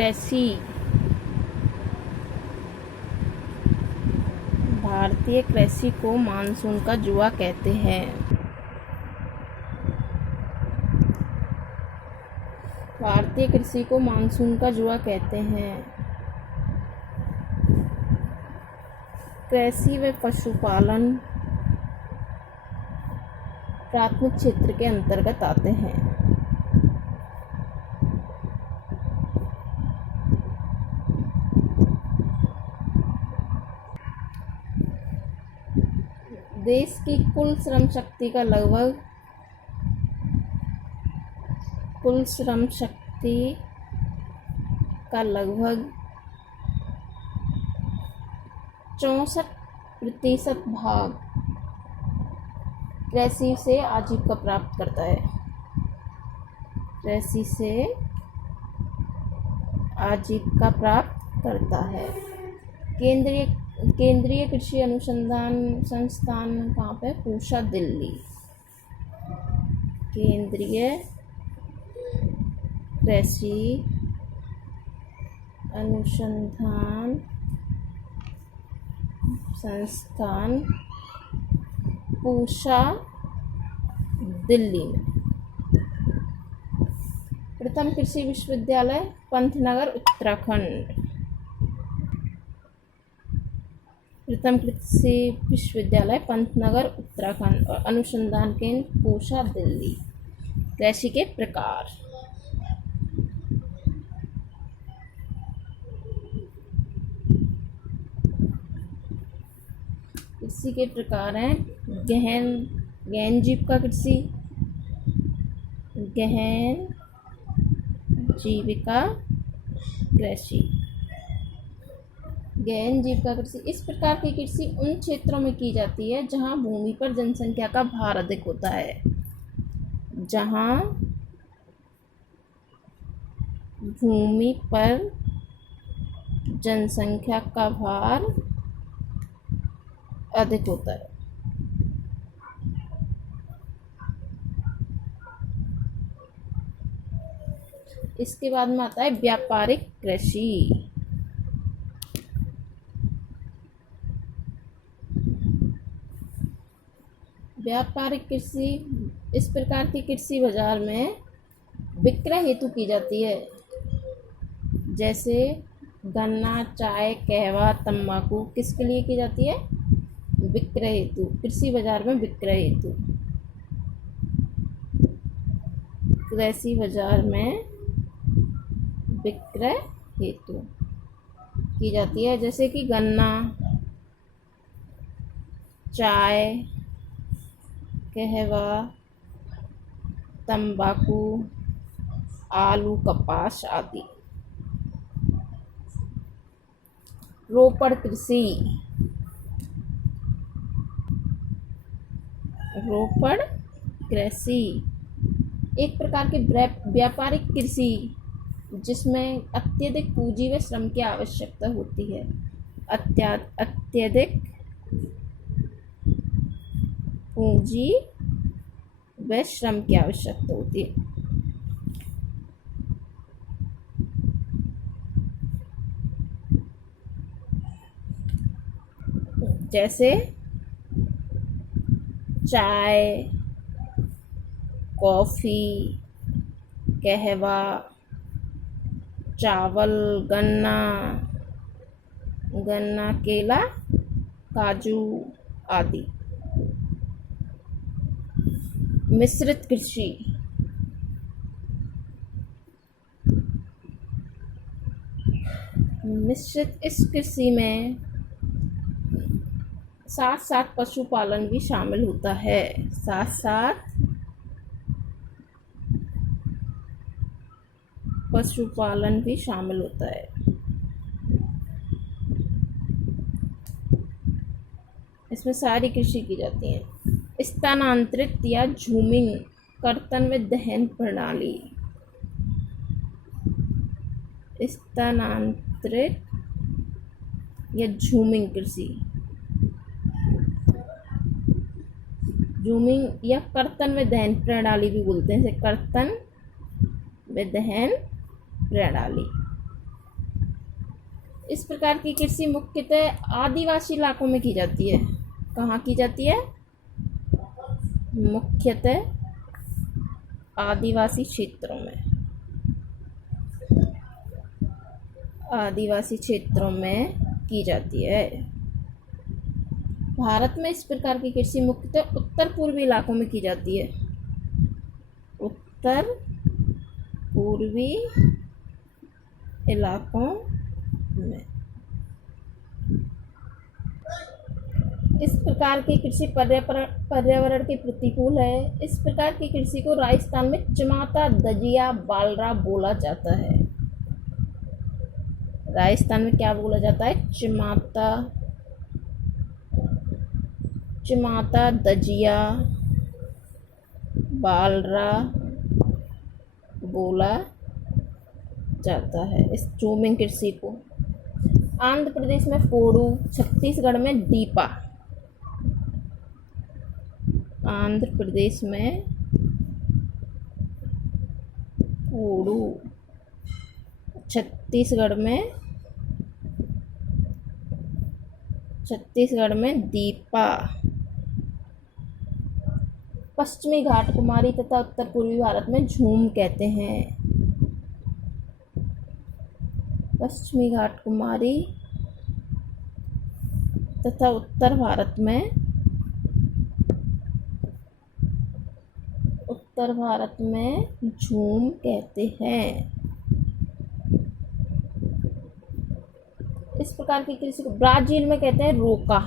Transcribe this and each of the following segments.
कृषि। भारतीय कृषि को मानसून का जुआ कहते हैं। भारतीय कृषि को मानसून का जुआ कहते हैं। कृषि व पशुपालन प्राथमिक क्षेत्र के अंतर्गत आते हैं। देश की कुल श्रम शक्ति का लगभग 64% भाग कृषि से आजीविका प्राप्त करता है। कृषि से आजीविका प्राप्त करता है। केंद्रीय कृषि अनुसंधान संस्थान कहाँ पे? पूसा, दिल्ली। केंद्रीय कृषि अनुसंधान संस्थान पूसा, दिल्ली में। प्रथम कृषि विश्वविद्यालय पंतनगर, उत्तराखंड। प्रथम कृषि विश्वविद्यालय पंतनगर, उत्तराखंड और अनुसंधान केंद्र पूसा, दिल्ली। कृषि के प्रकार। कृषि के प्रकार हैं गहन जीविका कृषि, गहन जीविका कृषि। गहन जीविका कृषि इस प्रकार की कृषि उन क्षेत्रों में की जाती है जहां भूमि पर जनसंख्या का भार अधिक होता है। जहां भूमि पर जनसंख्या का भार अधिक होता है। इसके बाद में आता है व्यापारिक कृषि। व्यापारिक कृषि इस प्रकार की कृषि बाजार में विक्रय हेतु की जाती है। जैसे गन्ना, चाय, कहवा, तंबाकू किसके लिए की जाती है? विक्रय हेतु। कृषि बाजार में विक्रय हेतु। कृषि बाजार में विक्रय हेतु की जाती है। जैसे कि गन्ना, चाय, कहवा, तंबाकू, आलू, कपास आदि। रोपड़ कृषि। रोपड़ कृषि एक प्रकार की व्यापारिक कृषि जिसमें अत्यधिक पूंजी व श्रम की आवश्यकता होती है। अत्यधिक पूंजी व श्रम की आवश्यकता होती है। जैसे चाय, कॉफ़ी, कहवा, चावल, गन्ना, केला, काजू आदि। मिश्रित कृषि। मिश्रित इस कृषि में साथ साथ पशुपालन भी शामिल होता है। साथ पशुपालन भी शामिल होता है। इसमें सारी कृषि की जाती है। स्थानांतरित या झूमिंग कर्तन व दहन प्रणाली। स्थानांतरित या झूमिंग कृषि। झूमिंग या कर्तन व दहन प्रणाली भी बोलते हैं। जैसे कर्तन व दहन प्रणाली। इस प्रकार की कृषि मुख्यतः आदिवासी इलाकों में की जाती है। कहाँ की जाती है? मुख्यतः आदिवासी क्षेत्रों में। आदिवासी क्षेत्रों में की जाती है। भारत में इस प्रकार की कृषि मुख्यतः उत्तर पूर्वी इलाकों में की जाती है। उत्तर पूर्वी इलाकों में। इस प्रकार की कृषि पर्यावरण के प्रतिकूल है। इस प्रकार की कृषि को राजस्थान में चिमाता, दजिया, बालरा बोला जाता है। राजस्थान में क्या बोला जाता है? चिमाता, दजिया, बालरा बोला जाता है इस झूमिंग कृषि को। आंध्र प्रदेश में पोड़ू, छत्तीसगढ़ में दीपा। आंध्र प्रदेश में पोड़ू, छत्तीसगढ़ में दीपा। पश्चिमी घाट कुमारी तथा उत्तर पूर्वी भारत में झूम कहते हैं। पश्चिमी घाट कुमारी तथा उत्तर भारत में झूम कहते हैं। इस प्रकार की कृषि को ब्राजील में कहते हैं रोका।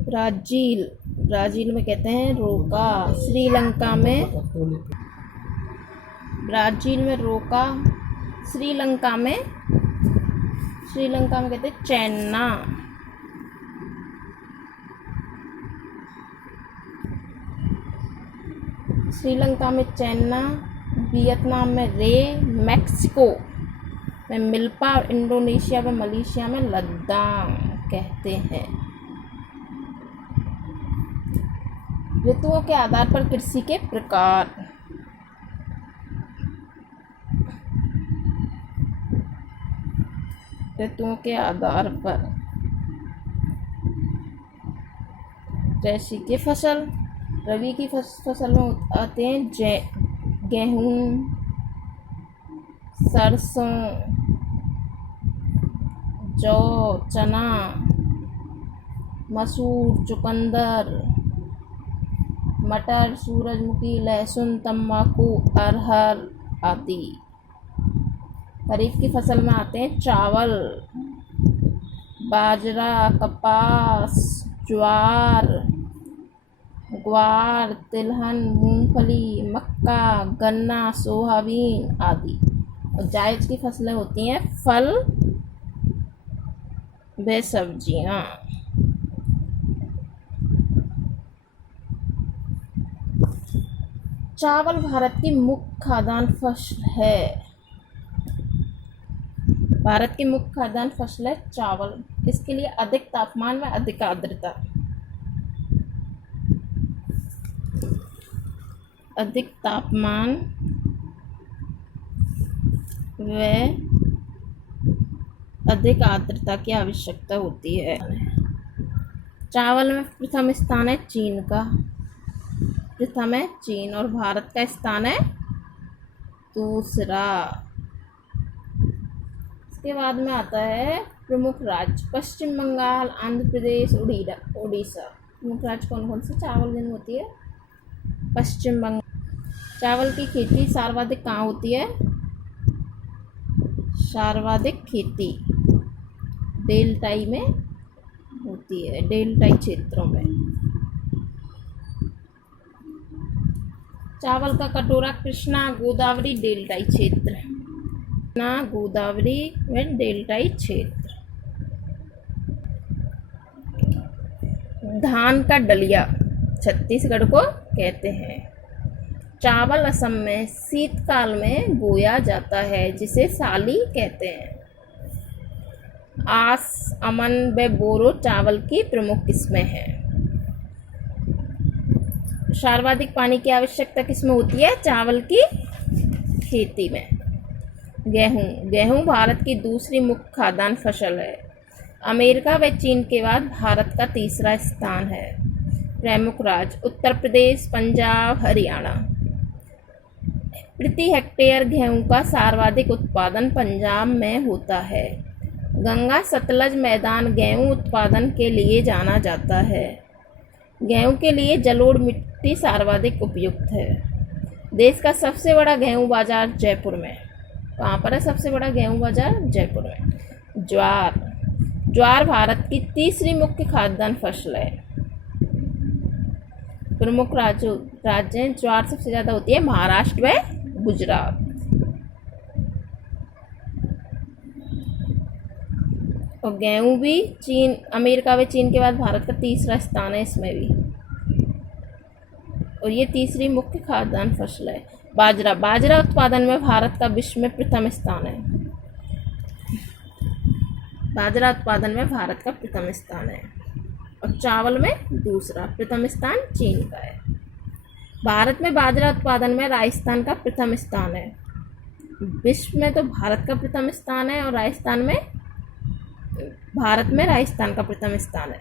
ब्राजील में कहते हैं रोका। श्रीलंका में ब्राजील में रोका। श्रीलंका में कहते हैं चैन्ना। श्रीलंका में चैन्ना, वियतनाम में रे, मैक्सिको में मिल्पा, इंडोनेशिया में, मलेशिया में लद्दाम कहते हैं। ऋतुओं के आधार पर कृषि के प्रकार। ऋतुओं के आधार पर जैसे कि फसल। रबी की फसल में आते हैं गेहूँ, सरसों, जौ, चना, मसूर, चुकंदर, मटर, सूरजमुखी, लहसुन, तंबाकू, अरहर आदि। खरीफ की फसल में आते हैं चावल, बाजरा, कपास, ज्वार, ग्वार, तिलहन, मूंगफली, मक्का, गन्ना, सोयाबीन आदि। और जायद की फसलें होती हैं फल व सब्जियां। चावल भारत की मुख्य खाद्यान्न फसल है। भारत की मुख्य खाद्यान्न फसल है चावल। इसके लिए अधिक तापमान में अधिक आर्द्रता, अधिक तापमान व अधिक आर्द्रता की आवश्यकता होती है। चावल में प्रथम स्थान है चीन का। प्रथम है चीन और भारत का स्थान है दूसरा। इसके बाद में आता है प्रमुख राज्य। पश्चिम बंगाल, आंध्र प्रदेश, उड़ीसा। प्रमुख राज्य कौन कौन से चावल में होती है? पश्चिम बंगाल। चावल की खेती सर्वाधिक कहाँ होती है? सर्वाधिक खेती डेल्टाई में होती है, डेल्टाई क्षेत्रों में। चावल का कटोरा कृष्णा गोदावरी डेल्टाई क्षेत्र। कृष्णा गोदावरी व डेल्टाई क्षेत्र। धान का दलिया छत्तीसगढ़ को कहते हैं। चावल असम में शीतकाल में बोया जाता है जिसे साली कहते हैं। आस, अमन व बोरो चावल की प्रमुख किस्में हैं। सर्वाधिक पानी की आवश्यकता किसमें होती है? चावल की खेती में। गेहूँ। गेहूँ भारत की दूसरी मुख्य खाद्यान्न फसल है। अमेरिका व चीन के बाद भारत का तीसरा स्थान है। प्रमुख राज्य उत्तर प्रदेश, पंजाब, हरियाणा। प्रति हेक्टेयर गेहूं का सर्वाधिक उत्पादन पंजाब में होता है। गंगा सतलज मैदान गेहूं उत्पादन के लिए जाना जाता है। गेहूं के लिए जलोढ़ मिट्टी सर्वाधिक उपयुक्त है। देश का सबसे बड़ा गेहूं बाजार जयपुर में। कहाँ पर है सबसे बड़ा गेहूं बाजार? जयपुर में। ज्वार। ज्वार भारत की तीसरी मुख्य खाद्यान्न फसल है। प्रमुख राज्य ज्वार सबसे ज़्यादा होती है महाराष्ट्र व गुजरात। और गेहूं भी चीन, अमेरिका व चीन के बाद भारत का तीसरा स्थान है इसमें भी, और ये तीसरी मुख्य खाद्यान्न फसल है। बाजरा। बाजरा उत्पादन में भारत का विश्व में प्रथम स्थान है। बाजरा उत्पादन में भारत का प्रथम स्थान है और चावल में दूसरा। प्रथम स्थान चीन का है। भारत में बाजरा उत्पादन में राजस्थान का प्रथम स्थान है। विश्व में तो भारत का प्रथम स्थान है और भारत में राजस्थान का प्रथम स्थान है।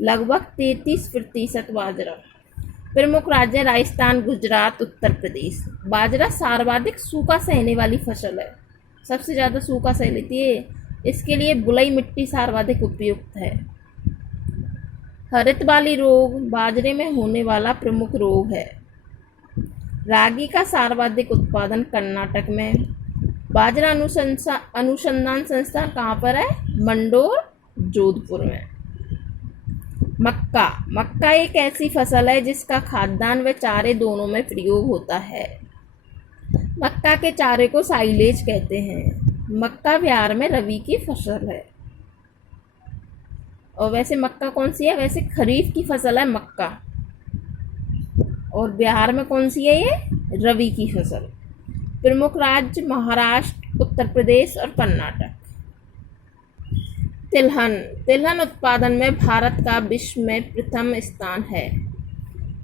लगभग 33% बाजरा। प्रमुख राज्य राजस्थान, गुजरात, उत्तर प्रदेश। बाजरा सर्वाधिक सूखा सहने वाली फसल है। सबसे ज़्यादा सूखा सह लेती है। इसके लिए बलुई मिट्टी सर्वाधिक उपयुक्त है। हरित वाली रोग बाजरे में होने वाला प्रमुख रोग है। रागी का सर्वाधिक उत्पादन कर्नाटक में। बाजरा अनुसंधान संस्थान कहाँ पर है? मंडोर, जोधपुर में। मक्का। मक्का एक ऐसी फसल है जिसका खाद्यान्न व चारे दोनों में प्रयोग होता है। मक्का के चारे को साइलेज कहते हैं। मक्का बिहार में रबी की फसल है। और वैसे मक्का कौन सी है? वैसे खरीफ की फसल है मक्का, और बिहार में कौन सी है? ये रबी की फसल। प्रमुख राज्य महाराष्ट्र, उत्तर प्रदेश और कर्नाटक। तिलहन। तिलहन उत्पादन में भारत का विश्व में प्रथम स्थान है।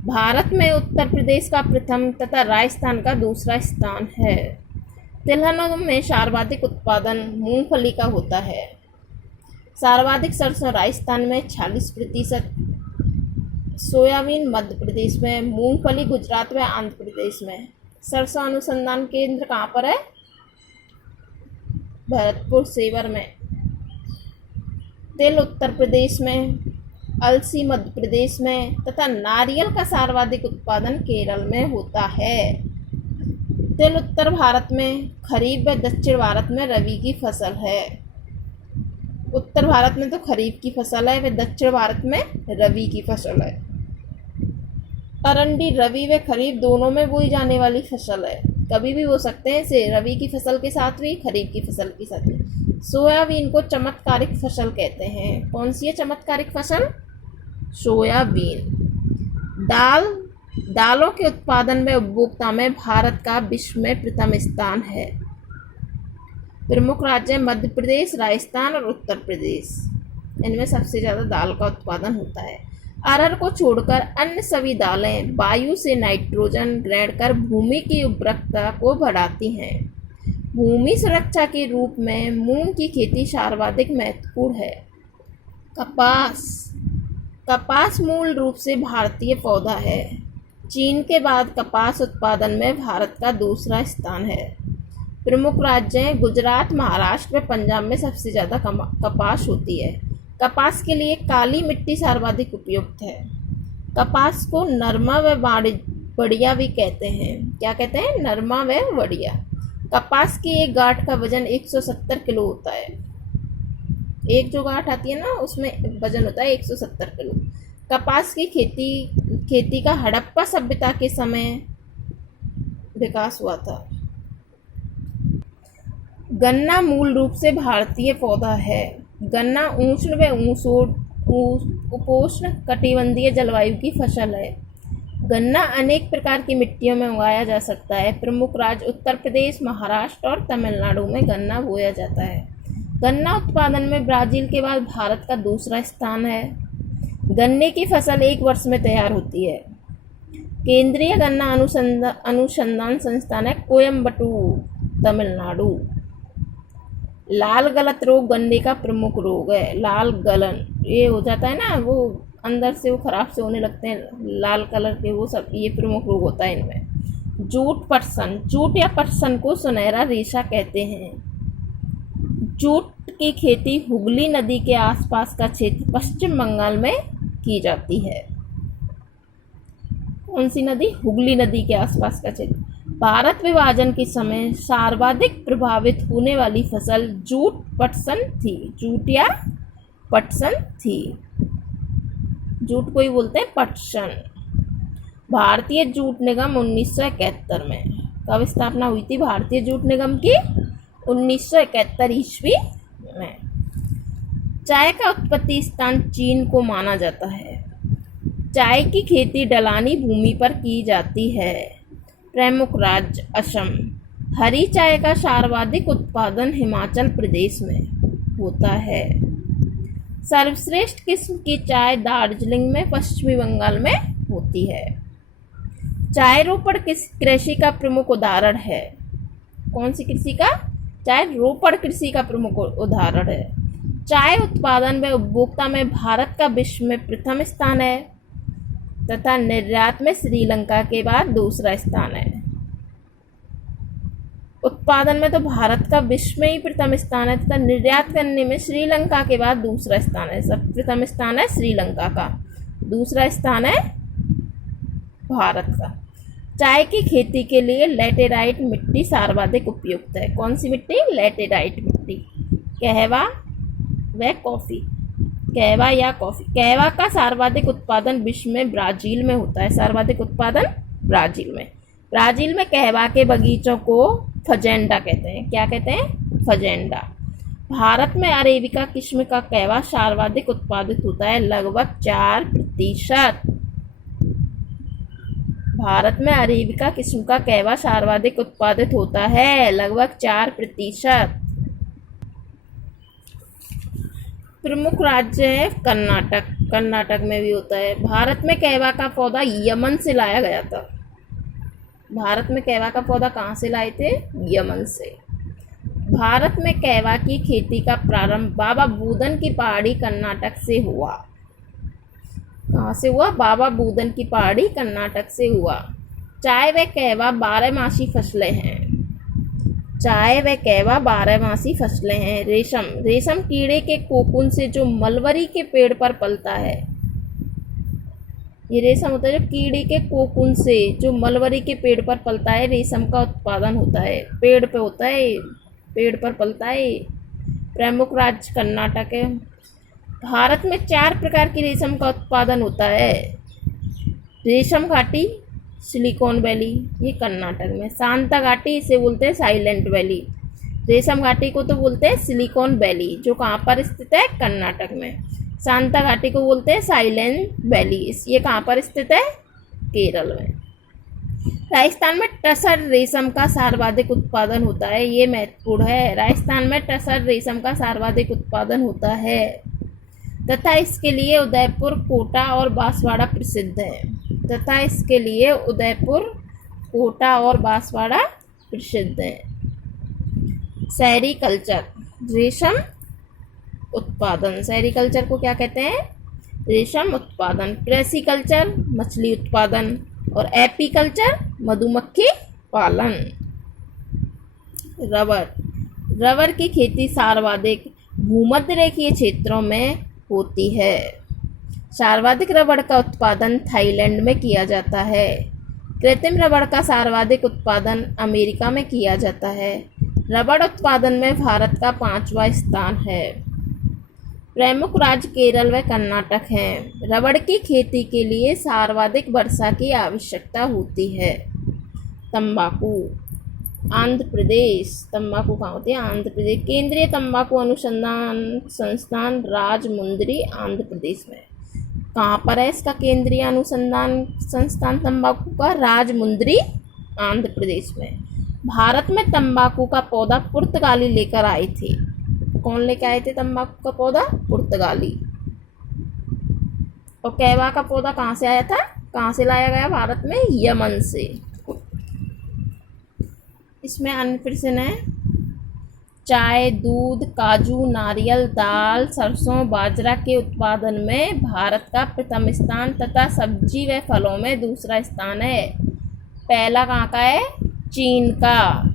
भारत में उत्तर प्रदेश का प्रथम तथा राजस्थान का दूसरा स्थान है। तिलहनों में सर्वाधिक उत्पादन मूंगफली का होता है। सर्वाधिक सरसों राजस्थान में 46%, सोयाबीन मध्य प्रदेश में, मूंगफली गुजरात व आंध्र प्रदेश में। सरसों अनुसंधान केंद्र कहाँ पर है? भरतपुर सेवर में। तिल उत्तर प्रदेश में, अलसी मध्य प्रदेश में तथा नारियल का सर्वाधिक उत्पादन केरल में होता है। तिल उत्तर भारत में खरीफ व दक्षिण भारत में रबी की फसल है। उत्तर भारत में तो खरीफ की फसल है व दक्षिण भारत में रबी की फसल है। अरंडी रबी व खरीफ दोनों में बोई जाने वाली फसल है। कभी भी बो सकते हैं इसे, रबी की फसल के साथ भी, खरीफ की फसल के साथ भी। सोयाबीन को चमत्कारिक फसल कहते हैं। कौन सी है चमत्कारिक फसल? सोयाबीन। दालों के उत्पादन में उपभोक्ता में भारत का विश्व में प्रथम स्थान है। प्रमुख राज्य मध्य प्रदेश, राजस्थान और उत्तर प्रदेश। इनमें सबसे ज़्यादा दाल का उत्पादन होता है। अरहर को छोड़कर अन्य सभी दालें वायु से नाइट्रोजन ग्रहण कर भूमि की उर्वरकता को बढ़ाती हैं। भूमि सुरक्षा के रूप में मूंग की खेती सर्वाधिक महत्वपूर्ण है। कपास मूल रूप से भारतीय पौधा है। चीन के बाद कपास उत्पादन में भारत का दूसरा स्थान है। प्रमुख राज्य हैं गुजरात, महाराष्ट्र व पंजाब में सबसे ज़्यादा कपास होती है। कपास के लिए काली मिट्टी सर्वाधिक उपयुक्त है। कपास को नरमा व बढ़िया भी कहते हैं। क्या कहते हैं? नरमा व बढ़िया। कपास की एक गांठ का वजन 170 किलो होता है। एक जो गांठ आती है ना, उसमें वजन होता है 170 किलो। कपास की खेती का हड़प्पा सभ्यता के समय विकास हुआ था। गन्ना मूल रूप से भारतीय पौधा है। गन्ना उष्ण व उपोष्ण कटिबंधीय जलवायु की फसल है। गन्ना अनेक प्रकार की मिट्टियों में उगाया जा सकता है। प्रमुख राज्य उत्तर प्रदेश, महाराष्ट्र और तमिलनाडु में गन्ना बोया जाता है। गन्ना उत्पादन में ब्राज़ील के बाद भारत का दूसरा स्थान है। गन्ने की फसल 1 वर्ष में तैयार होती है। केंद्रीय गन्ना अनुसंधान संस्थान है कोयम्बटूर, तमिलनाडु। लाल गलत रोग गन्ने का प्रमुख रोग है। लाल गलन ये हो जाता है ना, वो अंदर से वो खराब से होने लगते हैं लाल कलर के, वो सब ये प्रमुख रोग होता है इनमें। जूट पटसन, जूट या पटसन को सुनहरा रेशा कहते हैं। जूट की खेती हुगली नदी के आसपास का क्षेत्र पश्चिम बंगाल में की जाती है। कौन सी नदी? हुगली नदी के आसपास का क्षेत्र। भारत विभाजन के समय सर्वाधिक प्रभावित होने वाली फसल जूट पटसन थी। जूट या पटसन थी, जूट को ही बोलते हैं पटसन। भारतीय जूट निगम 1971 में, कब स्थापना हुई थी भारतीय जूट निगम की? 1971 ईस्वी में। चाय का उत्पत्ति स्थान चीन को माना जाता है। चाय की खेती ढलानी भूमि पर की जाती है। प्रमुख राज्य असम। हरी चाय का सर्वाधिक उत्पादन हिमाचल प्रदेश में होता है। सर्वश्रेष्ठ किस्म की चाय दार्जिलिंग में पश्चिमी बंगाल में होती है। चाय रोपड़ कृषि का प्रमुख उदाहरण है। कौन सी कृषि का? चाय रोपड़ कृषि का प्रमुख उदाहरण है। चाय उत्पादन व उपभोक्ता में भारत का विश्व में प्रथम स्थान है तथा निर्यात में श्रीलंका के बाद दूसरा स्थान है। उत्पादन में तो भारत का विश्व में ही प्रथम स्थान है तथा निर्यात करने में श्रीलंका के बाद दूसरा स्थान है। सब प्रथम स्थान है श्रीलंका का, दूसरा स्थान है भारत का। चाय की खेती के लिए लैटेराइट मिट्टी सर्वाधिक उपयुक्त है। कौन सी मिट्टी? लैटेराइट मिट्टी। कहवा व कॉफ़ी, कहवा या कॉफ़ी। कहवा का सर्वाधिक उत्पादन विश्व में ब्राज़ील में होता है। सर्वाधिक उत्पादन ब्राज़ील में। ब्राज़ील में कहवा के बगीचों को फजेंडा कहते हैं। क्या कहते हैं? फजेंडा। भारत में अरेबिका किस्म का कहवा सर्वाधिक उत्पादित होता है, लगभग 4%। भारत में अरेबिका किस्म का कहवा सर्वाधिक उत्पादित होता है, लगभग 4%। प्रमुख राज्य है कर्नाटक। कर्नाटक में भी होता है। भारत में कहवा का पौधा यमन से लाया गया था। भारत में कहवा का पौधा कहाँ से लाए थे? यमन से। भारत में कहवा की खेती का प्रारंभ बाबा बूदन की पहाड़ी कर्नाटक से हुआ। कहाँ से हुआ? बाबा बूदन की पहाड़ी कर्नाटक से हुआ। चाय व कहवा 12मासी फसलें हैं। चाय व कहवा 12मासी फसलें हैं। रेशम, रेशम कीड़े के कोकून से जो मलबरी के पेड़ पर पलता है। ये रेशम होता है जो कीड़े के कोकून से जो मलबरी के पेड़ पर पलता है, रेशम का उत्पादन होता है। पेड़ पे होता है, पेड़ पर पलता है। प्रमुख राज्य कर्नाटक है। भारत में 4 प्रकार की रेशम का उत्पादन होता है। रेशम घाटी, सिलिकॉन वैली, ये कर्नाटक में। शांता घाटी, इसे बोलते हैं साइलेंट वैली। रेशम घाटी को तो बोलते हैं सिलिकॉन वैली, जो कहाँ पर स्थित है? कर्नाटक में। शांता घाटी को बोलते हैं साइलेंट वैली, ये कहाँ पर स्थित है? केरल में। राजस्थान में टसर रेशम का सर्वाधिक उत्पादन होता है। ये महत्वपूर्ण है। राजस्थान में टसर रेशम का सर्वाधिक उत्पादन होता है तथा इसके लिए उदयपुर, कोटा और बांसवाड़ा प्रसिद्ध है। तथा इसके लिए उदयपुर, कोटा और बांसवाड़ा प्रसिद्ध है। सेरीकल्चर, रेशम उत्पादन। सेरीकल्चर को क्या कहते हैं? रेशम उत्पादन। कृषिकल्चर, मछली उत्पादन। और एपीकल्चर, मधुमक्खी पालन। रबर, रबर की खेती सर्वाधिक भूमध्य रेखीय क्षेत्रों में होती है। सर्वाधिक रबड़ का उत्पादन थाईलैंड में किया जाता है। कृत्रिम रबड़ का सर्वाधिक उत्पादन अमेरिका में किया जाता है। रबड़ उत्पादन में भारत का 5वां स्थान है। प्रमुख राज्य केरल व कर्नाटक हैं। रबड़ की खेती के लिए सर्वाधिक वर्षा की आवश्यकता होती है। तंबाकू, आंध्र प्रदेश। तंबाकू कहाँ होती है? आंध्र प्रदेश। केंद्रीय तंबाकू अनुसंधान संस्थान राजमुंद्री, आंध्र प्रदेश में। कहाँ पर है इसका केंद्रीय अनुसंधान संस्थान तंबाकू का? राजमुंद्री, आंध्र प्रदेश में। भारत में तंबाकू का पौधा पुर्तगाली लेकर आए थे। कौन लेकर आए थे तंबाकू का पौधा? पुर्तगाली। और कहवा का पौधा कहाँ से आया था? कहाँ से लाया गया भारत में? यमन से। इसमें अन्य प्रश्न है। चाय, दूध, काजू, नारियल, दाल, सरसों, बाजरा के उत्पादन में भारत का प्रथम स्थान तथा सब्जी व फलों में दूसरा स्थान है। पहला कहाँ का है? चीन का।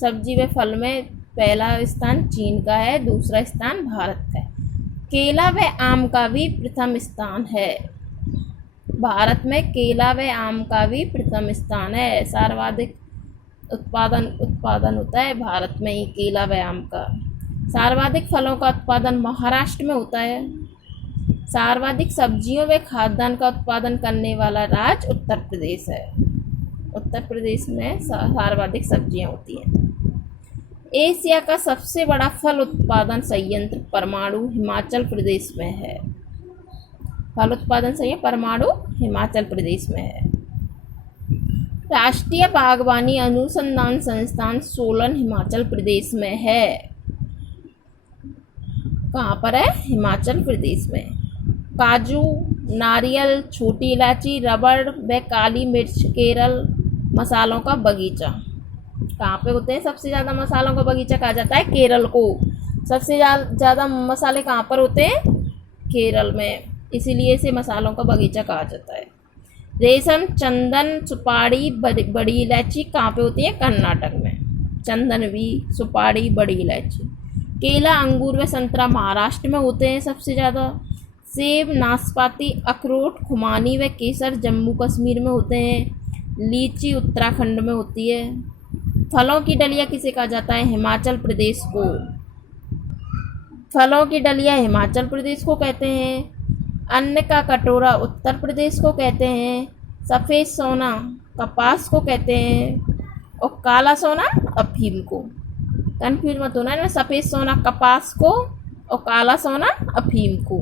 सब्जी व फल में पहला स्थान चीन का है, दूसरा स्थान भारत का है। केला व आम का भी प्रथम स्थान है। भारत में केला व आम का भी प्रथम स्थान है। सर्वाधिक उत्पादन होता है भारत में ही केला व आम का। सर्वाधिक फलों का उत्पादन महाराष्ट्र में होता है। सर्वाधिक सब्जियों व खाद्यान्न का उत्पादन करने वाला राज्य उत्तर प्रदेश है। उत्तर प्रदेश में सर्वाधिक सब्जियां होती हैं। एशिया का सबसे बड़ा फल उत्पादन संयंत्र परमाणु हिमाचल प्रदेश में है। फल उत्पादन संयंत्र परमाणु हिमाचल प्रदेश में है। राष्ट्रीय बागवानी अनुसंधान संस्थान सोलन हिमाचल प्रदेश में है। कहाँ पर है? हिमाचल प्रदेश में। काजू, नारियल, छोटी इलायची, रबड़ व काली मिर्च केरल मसालों का बगीचा। कहाँ पे होते हैं? सबसे ज़्यादा मसालों का बगीचा कहा जाता है केरल को। सबसे ज़्यादा मसाले कहाँ पर होते हैं? केरल में, इसीलिए इसे मसालों का बगीचा कहा जाता है। रेशम, चंदन, सुपारी, बड़ी इलायची कहाँ पे होती है? कर्नाटक में। चंदन भी, सुपारी, बड़ी इलायची। केला, अंगूर व संतरा महाराष्ट्र में होते हैं सबसे ज़्यादा। सेब, नाशपाती, अखरोट, खुमानी व केसर जम्मू कश्मीर में होते हैं। लीची उत्तराखंड में होती है। फलों की डलिया किसे कहा जाता है? हिमाचल प्रदेश को। फलों की डलिया हिमाचल प्रदेश को कहते हैं। अन्न का कटोरा उत्तर प्रदेश को कहते हैं। सफ़ेद सोना कपास को कहते हैं और काला सोना अफीम को। कन्फ्यूज मत होना है, सफ़ेद सोना कपास को और काला सोना अफीम को।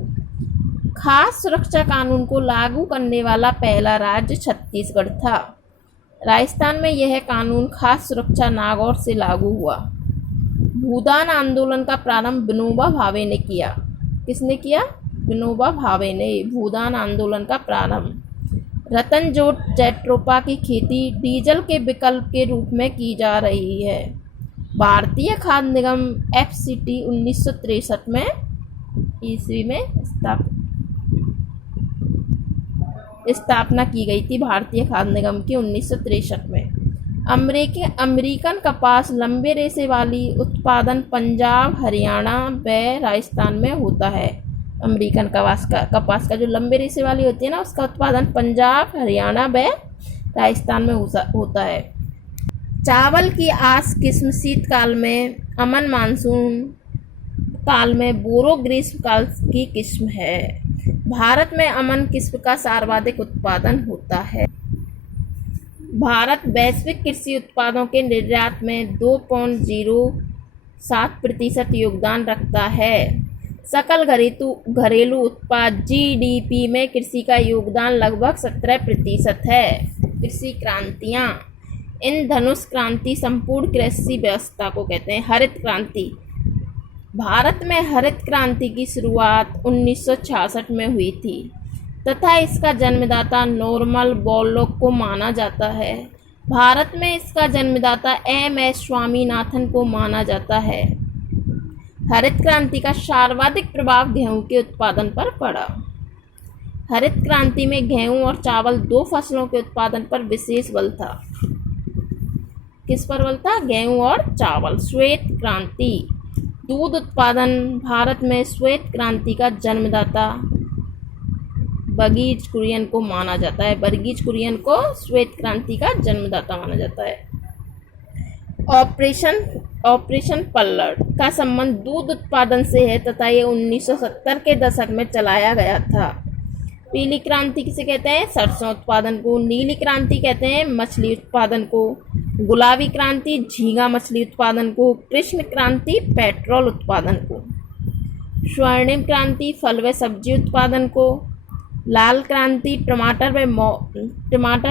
खाद्य सुरक्षा कानून को लागू करने वाला पहला राज्य छत्तीसगढ़ था। राजस्थान में यह कानून खाद्य सुरक्षा नागौर से लागू हुआ। भूदान आंदोलन का प्रारंभ विनोबा भावे ने किया। किसने किया? विनोबा भावे ने भूदान आंदोलन का प्रारंभ। रतन जैट्रोपा की खेती डीजल के विकल्प के रूप में की जा रही है। भारतीय खाद्य निगम FCT 1963 में ईस्वी में स्थापना की गई थी। भारतीय खाद्य निगम की 1963 में। अमेरिकन कपास लंबे रेशे वाली उत्पादन पंजाब, हरियाणा व राजस्थान में होता है। अमेरिकन कपास का जो लंबे रेशे वाली होती है ना, उसका उत्पादन पंजाब, हरियाणा व राजस्थान में होता है। चावल की आस किस्म शीतकाल में, अमन मानसून काल में, बोरो ग्रीष्म काल की किस्म है। भारत में अमन किस्म का सर्वाधिक उत्पादन होता है। भारत वैश्विक कृषि उत्पादों के निर्यात में 2.07% योगदान रखता है। सकल घरेलू उत्पाद GDP में कृषि का योगदान लगभग 17% है। कृषि क्रांतियाँ, इंद्रधनुष क्रांति संपूर्ण कृषि व्यवस्था को कहते हैं। हरित क्रांति, भारत में हरित क्रांति की शुरुआत 1966 में हुई थी तथा इसका जन्मदाता नॉर्मन बोरलॉग को माना जाता है। भारत में इसका जन्मदाता MS स्वामीनाथन को माना जाता है। हरित क्रांति का सर्वाधिक प्रभाव गेहूं के उत्पादन पर पड़ा। हरित क्रांति में गेहूं और चावल, दो फसलों के उत्पादन पर विशेष बल था। किस पर बल था? गेहूं और चावल। श्वेत क्रांति, दूध उत्पादन, भारत में श्वेत क्रांति का जन्मदाता वर्गीज कुरियन को माना जाता है। वर्गीज कुरियन को श्वेत क्रांति का जन्मदाता माना जाता है। ऑपरेशन पल्लड़ का संबंध दूध उत्पादन से है तथा ये 1970 के दशक में चलाया गया था। पीली क्रांति किसे कहते हैं? सरसों उत्पादन को। नीली क्रांति कहते हैं मछली उत्पादन को। गुलाबी क्रांति झींगा मछली उत्पादन को। कृष्ण क्रांति पेट्रोल उत्पादन को। स्वर्णिम क्रांति फल व सब्जी उत्पादन को। लाल क्रांति टमाटर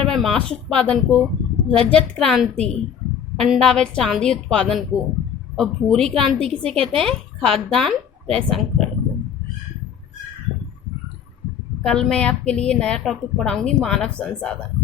व मांस उत्पादन को। रजत क्रांति अंडा व चांदी उत्पादन को। और भूरी क्रांति किसे कहते हैं? खाद्यान्न प्रसंस्करण को। कल मैं आपके लिए नया टॉपिक पढ़ाऊंगी, मानव संसाधन।